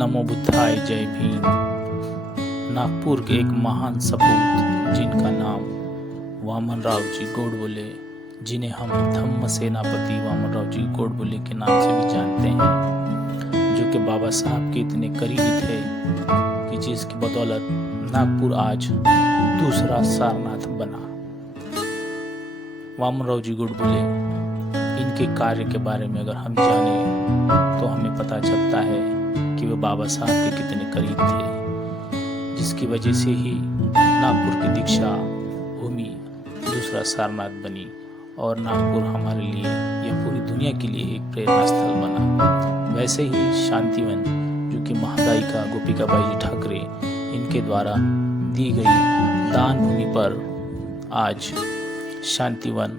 नमो बुद्धाय, जय भीम। नागपुर के एक महान सपूत जिनका नाम वामनराव जी गोडबोले, जिन्हें हम धम्म सेनापति वामनराव जी गोडबोले के नाम से भी जानते हैं, जो कि बाबा साहब के इतने करीबी थे कि जिसकी बदौलत नागपुर आज दूसरा सारनाथ बना। वामनराव जी गोडबोले, इनके कार्य के बारे में अगर हम जानें तो हमें पता चलता है कि वे बाबा साहब के कितने करीब थे, जिसकी वजह से ही नागपुर की दीक्षा भूमि दूसरा सारनाथ बनी और नागपुर हमारे लिए या पूरी दुनिया के लिए एक प्रेरणा स्थल बना। वैसे ही शांतिवन, जो कि महादायिका गोपिकाबाई जी ठाकरे, इनके द्वारा दी गई दान भूमि पर आज शांतिवन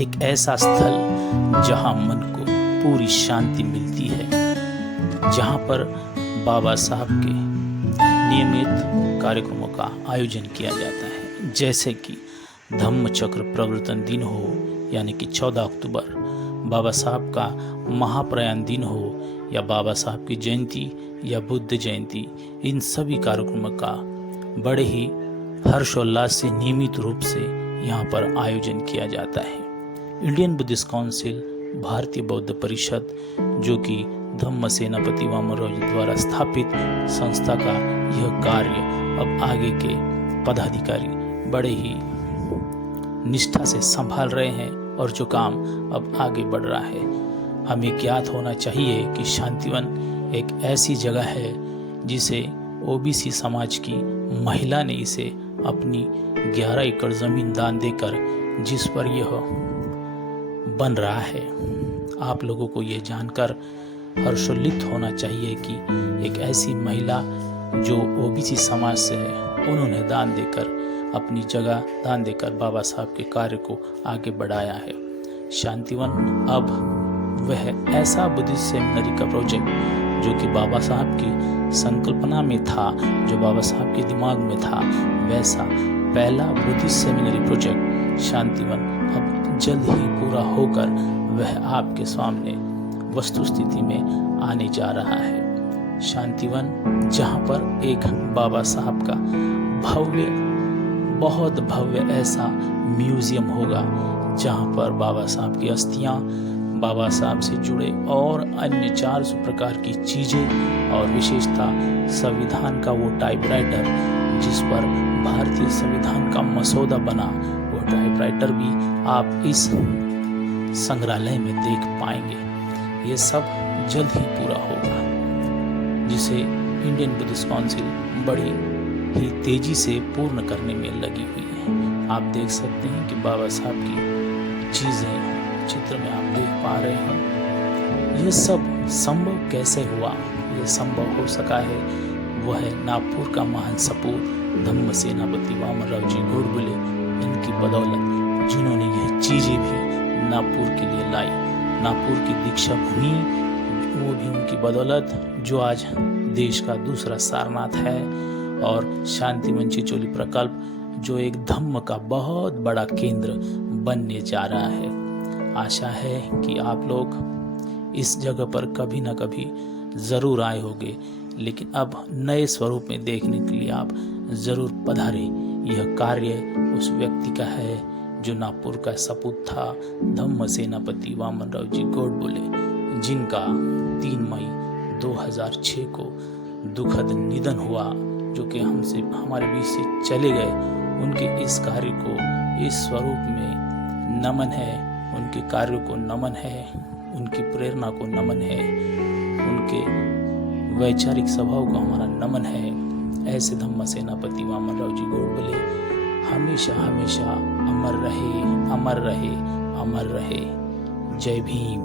एक ऐसा स्थल जहां मन को पूरी शांति मिलती है, जहां पर बाबा साहब के नियमित कार्यक्रमों का आयोजन किया जाता है, जैसे कि धम्म चक्र प्रवर्तन दिन हो, यानी कि 14 अक्टूबर, बाबा साहब का महाप्रयाण दिन हो, या बाबा साहब की जयंती या बुद्ध जयंती। इन सभी कार्यक्रमों का बड़े ही हर्षोल्लास से नियमित रूप से यहाँ पर आयोजन किया जाता है। इंडियन बुद्धिस्ट काउंसिल, भारतीय बौद्ध परिषद, जो कि धम्म सेनापति वामनराव जी द्वारा स्थापित संस्था का यह कार्य अब आगे के पदाधिकारी बड़े ही निष्ठा से संभाल रहे हैं और जो काम अब आगे बढ़ रहा है। हमें ज्ञात होना चाहिए कि शांतिवन एक ऐसी जगह है जिसे ओबीसी समाज की महिला ने इसे अपनी 11 एकड़ जमीन दान देकर, जिस पर यह बन रहा है। आप लोगों को यह जानकर हर्षोल्लित होना चाहिए कि एक ऐसी महिला जो ओबीसी समाज से है, उन्होंने दान देकर, अपनी जगह दान देकर बाबा साहब के कार्य को आगे बढ़ाया है। शांतिवन अब वह ऐसा बुद्धिस्ट सेमिनरी का प्रोजेक्ट जो कि बाबा साहब की संकल्पना में था, जो बाबा साहब के दिमाग में था, वैसा पहला बुद्धिस्ट सेमिनरी प्रोजेक्ट शांतिवन अब जल्द ही पूरा होकर वह आपके सामने वस्तुस्थिति में आने जा रहा है। शांतिवन, जहाँ पर एक बाबा साहब का भव्य, बहुत भव्य ऐसा म्यूजियम होगा, जहाँ पर बाबा साहब की अस्थियाँ, बाबा साहब से जुड़े और अन्य 400 प्रकार की चीज़ें और विशेषता, संविधान का वो टाइपराइटर जिस पर भारतीय संविधान का मसौदा बना, वो टाइपराइटर भी आप इस संग्रहालय में देख पाएंगे। ये सब जल्द ही पूरा होगा, जिसे इंडियन बुद्धिस्ट काउंसिल बड़ी ही तेजी से पूर्ण करने में लगी हुई है। आप देख सकते हैं कि बाबा साहब की चीज़ें चित्र में आप देख पा रहे हैं। यह सब संभव कैसे हुआ? यह संभव हो सका है, वह है नागपुर का महान सपूत धम्म सेनापति वामनराव जी गोडबोले, इनकी बदौलत, जिन्होंने यह चीज़ें भी नागपुर के लिए लाई। नागपुर की दीक्षा भूमि, वो भी उनकी बदौलत, जो आज देश का दूसरा सारनाथ है, और शांतिवन चिचोली प्रकल्प, जो एक धम्म का बहुत बड़ा केंद्र बनने जा रहा है। आशा है कि आप लोग इस जगह पर कभी न कभी ज़रूर आए होंगे, लेकिन अब नए स्वरूप में देखने के लिए आप ज़रूर पधारें। यह कार्य उस व्यक्ति का है जो नागपुर का सपूत था, धम्म सेनापति वामनराव जी गोडबोले, जिनका 3 मई 2006 को दुखद निधन हुआ, जो कि हमारे बीच से चले गए। उनके इस कार्य को, इस स्वरूप में नमन है, उनके कार्य को नमन है, उनकी प्रेरणा को नमन है, उनके वैचारिक स्वभाव को हमारा नमन है। ऐसे धम्म सेनापति वामनराव जी गोडबोले हमेशा हमेशा अमर रहे, अमर रहे, अमर रहे। जय भीम।